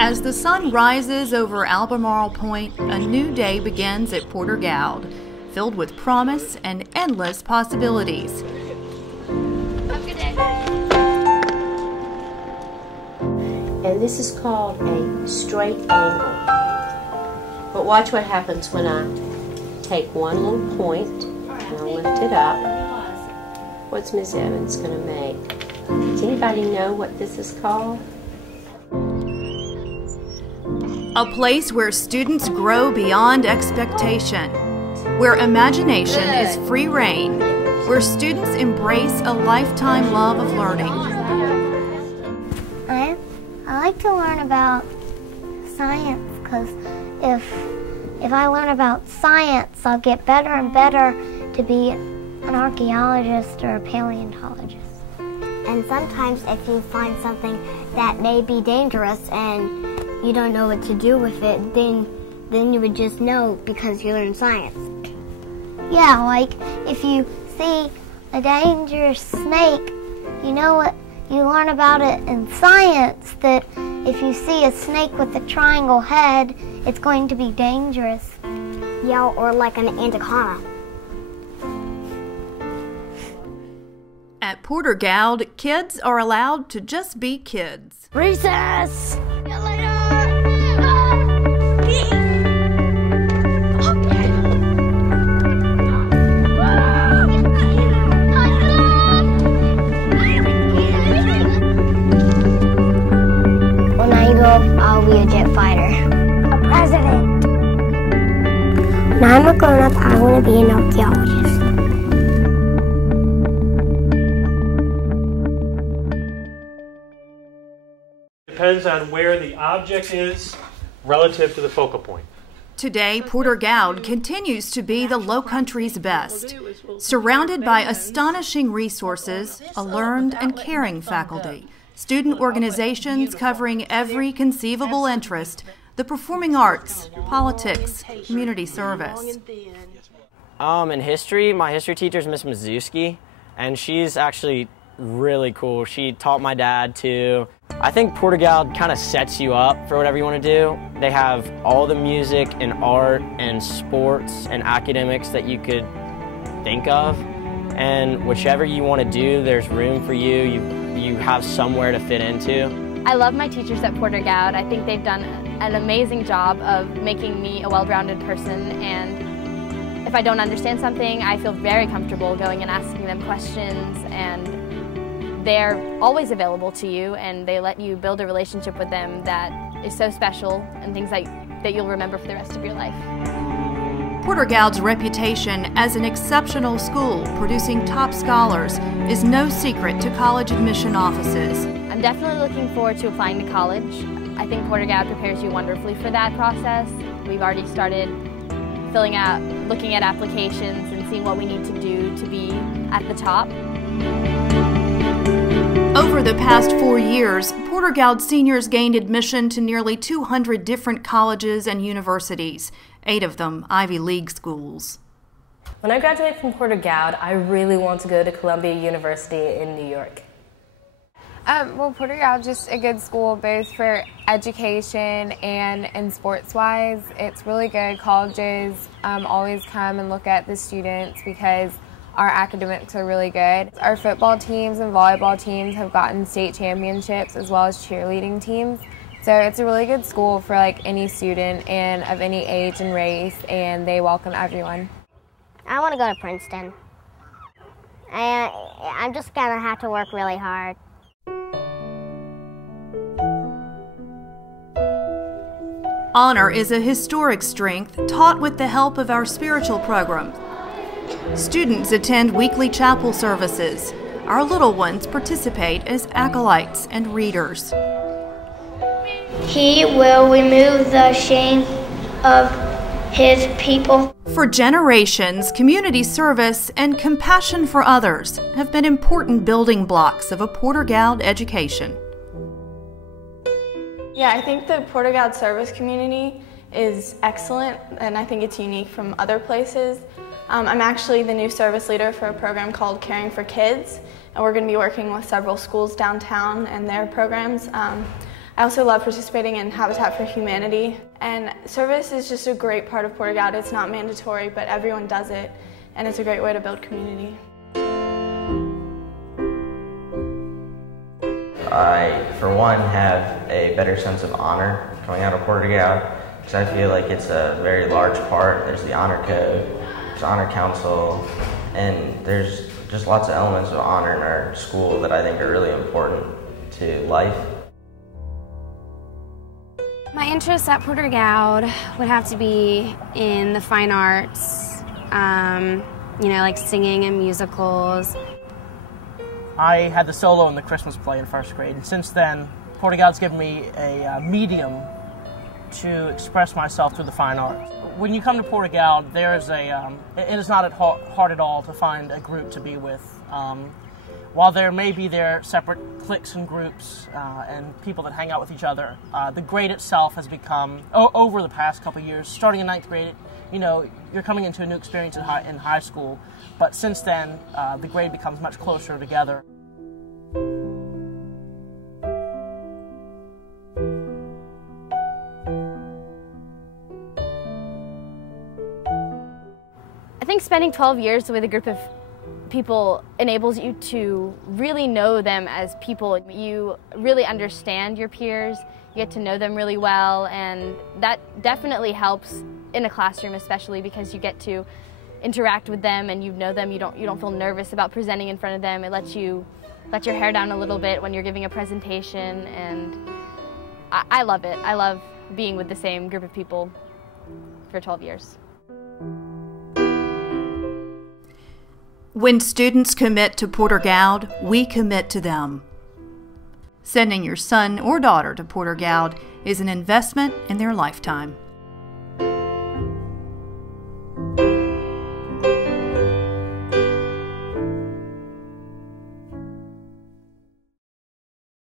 As the sun rises over Albemarle Point, a new day begins at Porter-Gaud, filled with promise and endless possibilities. Have a good day. And this is called a straight angle. But watch what happens when I take one little point and I'll lift it up. What's Ms. Evans going to make? Does anybody know what this is called? A place where students grow beyond expectation, where imagination is free rein, where students embrace a lifetime love of learning. I like to learn about science because if I learn about science, I'll get better and better to be an archaeologist or a paleontologist. And sometimes if you find something that may be dangerous and you don't know what to do with it, then you would just know because you learn science. Yeah, like if you see a dangerous snake, you know what, you learn about it in science that if you see a snake with a triangle head, it's going to be dangerous. Yeah, or like an anaconda. At Porter-Gaud, kids are allowed to just be kids. Recess! See you later! When I grow up, I'll be a jet fighter. A president. When I'm a grown-up, I want to be an archaeologist. Depends on where the object is relative to the focal point. Today, Porter-Gaud continues to be the Lowcountry's best, surrounded by astonishing resources, a learned and caring faculty, student organizations covering every conceivable interest, the performing arts, politics, community service. In history, my history teacher is Miss Mazuski, and she's actually really cool. She taught my dad too. I think Porter-Gaud kind of sets you up for whatever you want to do. They have all the music and art and sports and academics that you could think of, and whichever you want to do, there's room for you. You have somewhere to fit into. I love my teachers at Porter-Gaud. I think they've done an amazing job of making me a well-rounded person, and if I don't understand something, I feel very comfortable going and asking them questions, and they're always available to you, and they let you build a relationship with them that is so special and things that you'll remember for the rest of your life. Porter-Gaud's reputation as an exceptional school producing top scholars is no secret to college admission offices. I'm definitely looking forward to applying to college. I think Porter-Gaud prepares you wonderfully for that process. We've already started filling out, looking at applications and seeing what we need to do to be at the top. Over the past 4 years, Porter-Gaud seniors gained admission to nearly 200 different colleges and universities, 8 of them Ivy League schools. When I graduate from Porter-Gaud, I really want to go to Columbia University in New York. Well, Porter-Gaud is just a good school both for education and sports-wise. It's really good. Colleges always come and look at the students because our academics are really good. Our football teams and volleyball teams have gotten state championships as well as cheerleading teams. So it's a really good school for like any student and of any age and race, and they welcome everyone. I want to go to Princeton. I'm just going to have to work really hard. Honor is a historic strength taught with the help of our spiritual program. Students attend weekly chapel services. Our little ones participate as acolytes and readers. He will remove the shame of his people. For generations, community service and compassion for others have been important building blocks of a Porter-Gaud education. Yeah, I think the Porter-Gaud service community is excellent, and I think it's unique from other places. I'm actually the new service leader for a program called Caring for Kids, and we're going to be working with several schools downtown and their programs. I also love participating in Habitat for Humanity. And service is just a great part of Porter-Gaud. It's not mandatory, but everyone does it, and it's a great way to build community. I, for one, have a better sense of honor coming out of Porter-Gaud, because I feel like it's a very large part. There's the honor code, there's honor council, and there's just lots of elements of honor in our school that I think are really important to life. My interests at Porter-Gaud would have to be in the fine arts, you know, like singing and musicals. I had the solo in the Christmas play in first grade, and since then, Porter-Gaud's given me a medium to express myself through the fine arts. When you come to Porter-Gaud, there is it is not hard at all to find a group to be with. While there may be their separate cliques and groups and people that hang out with each other, the grade itself has become, over the past couple of years, starting in 9th grade, you know, you're coming into a new experience in high school, but since then, the grade becomes much closer together. I think spending 12 years with a group of people enables you to really know them as people. You really understand your peers, you get to know them really well, and that definitely helps in a classroom, especially because you get to interact with them and you know them. You don't feel nervous about presenting in front of them. It lets you let your hair down a little bit when you're giving a presentation, and I love it. I love being with the same group of people for 12 years. When students commit to Porter-Gaud, we commit to them. Sending your son or daughter to Porter-Gaud is an investment in their lifetime.